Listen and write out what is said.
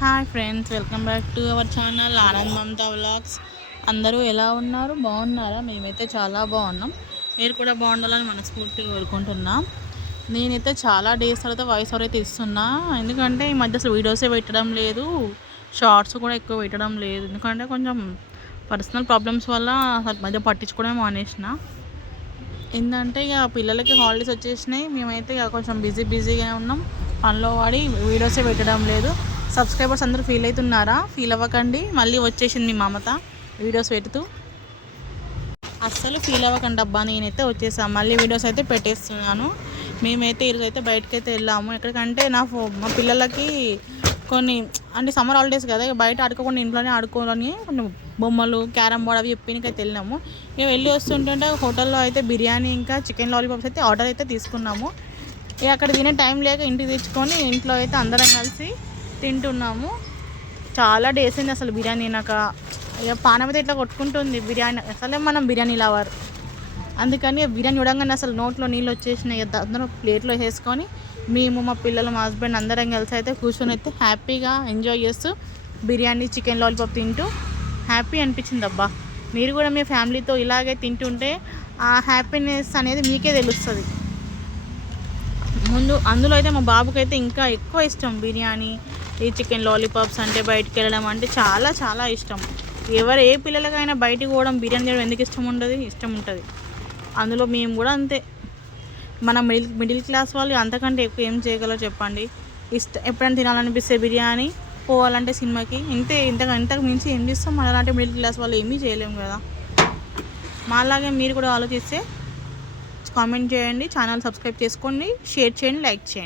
Hi friends, welcome back to our channel Anand Mamata vlogs. అందరూ ఎలా ఉన్నారు? బాగున్నారా? మేమైతే చాలా బాగున్నాం. మీరు కూడా బాగుండాలని మనస్ఫూర్తిగా కోరుకుంటున్నాం. నేనైతే చాలా డేస్ తర్వాత వాయిస్ ఓవర్ అయితే ఇస్తున్నా. ఎందుకంటే ఈ మధ్య అసలు వీడియోసే పెట్టడం లేదు, షార్ట్స్ కూడా ఎక్కువ పెట్టడం లేదు. ఎందుకంటే కొంచెం పర్సనల్ ప్రాబ్లమ్స్ వల్ల అసలు మధ్య పట్టించుకోవడమే మానేసిన. ఏంటంటే ఇక పిల్లలకి హాలిడేస్ వచ్చేసినాయి. మేమైతే ఇక కొంచెం బిజీగా ఉన్నాం. పనిలో వాడి వీడియోసే పెట్టడం లేదు. సబ్స్క్రైబర్స్ అందరూ ఫీల్ అవుతున్నారా? ఫీల్ అవ్వకండి, మళ్ళీ వచ్చేసింది మీ మమత వీడియోస్ పెడుతూ. అస్సలు ఫీల్ అవ్వకండి అబ్బా, నేనైతే వచ్చేసాను. మళ్ళీ వీడియోస్ అయితే పెట్టేస్తున్నాను. మేమైతే ఈరోజైతే బయటకైతే వెళ్ళాము. ఎక్కడికంటే మా పిల్లలకి కొన్ని అంటే సమ్మర్ హాలిడేస్ కదా, బయట ఆడుకోకుండా ఇంట్లోనే ఆడుకోవాలని కొన్ని బొమ్మలు, క్యారమ్ బోర్డ్ అవి చెప్పినకైతే వెళ్ళినాము. ఇక వెళ్ళి వస్తుంటుంటే హోటల్లో అయితే బిర్యానీ ఇంకా చికెన్ లాలీపాప్స్ అయితే ఆర్డర్ అయితే తీసుకున్నాము. ఇక అక్కడ తినే టైం లేక ఇంటికి తెచ్చుకొని ఇంట్లో అయితే అందరం కలిసి తింటున్నాము. చాలా డేస్ అయింది అసలు బిర్యానీ తినాక. ఇక పానం అయితే ఇట్లా కొట్టుకుంటుంది బిర్యానీ. అసలే మనం బిర్యానీ లవర్, అందుకని బిర్యానీ చూడంగానే అసలు నోట్లో నీళ్ళు వచ్చేసినాయి. అందరూ ప్లేట్లో వేసుకొని మేము, మా పిల్లలు, మా హస్బెండ్ అందరం కలిసి అయితే కూర్చొని అయితే హ్యాపీగా ఎంజాయ్ చేస్తూ బిర్యానీ, చికెన్ లాలీపాప్ తింటూ హ్యాపీ అనిపించింది అబ్బా. మీరు కూడా మీ ఫ్యామిలీతో ఇలాగే తింటుంటే ఆ హ్యాపీనెస్ అనేది మీకే తెలుస్తుంది. అందులో అయితే మా బాబుకి అయితే ఇంకా ఎక్కువ ఇష్టం బిర్యానీ, ఈ చికెన్ లాలీపాప్స్ అంటే బయటికి వెళ్ళడం అంటే చాలా చాలా ఇష్టం. ఏ పిల్లలకైనా బయటికి పోవడం, బిర్యానీ చేయడం ఎందుకు ఇష్టం ఉండదు? ఇష్టం ఉంటుంది. అందులో మేము కూడా అంతే. మన మిడిల్ క్లాస్ వాళ్ళు అంతకంటే ఎక్కువ ఏం చేయగలరో చెప్పండి. ఎప్పుడైనా తినాలనిపిస్తే బిర్యానీ, పోవాలంటే సినిమాకి, ఇంతకు మించి ఏం చేస్తాం? మన అలాంటి మిడిల్ క్లాస్ వాళ్ళు ఏమీ చేయలేము కదా. మాలాగే మీరు కూడా ఆలోచిస్తే కామెంట్ చేయండి, ఛానల్ సబ్స్క్రైబ్ చేసుకోండి, షేర్ చేయండి, లైక్ చేయండి.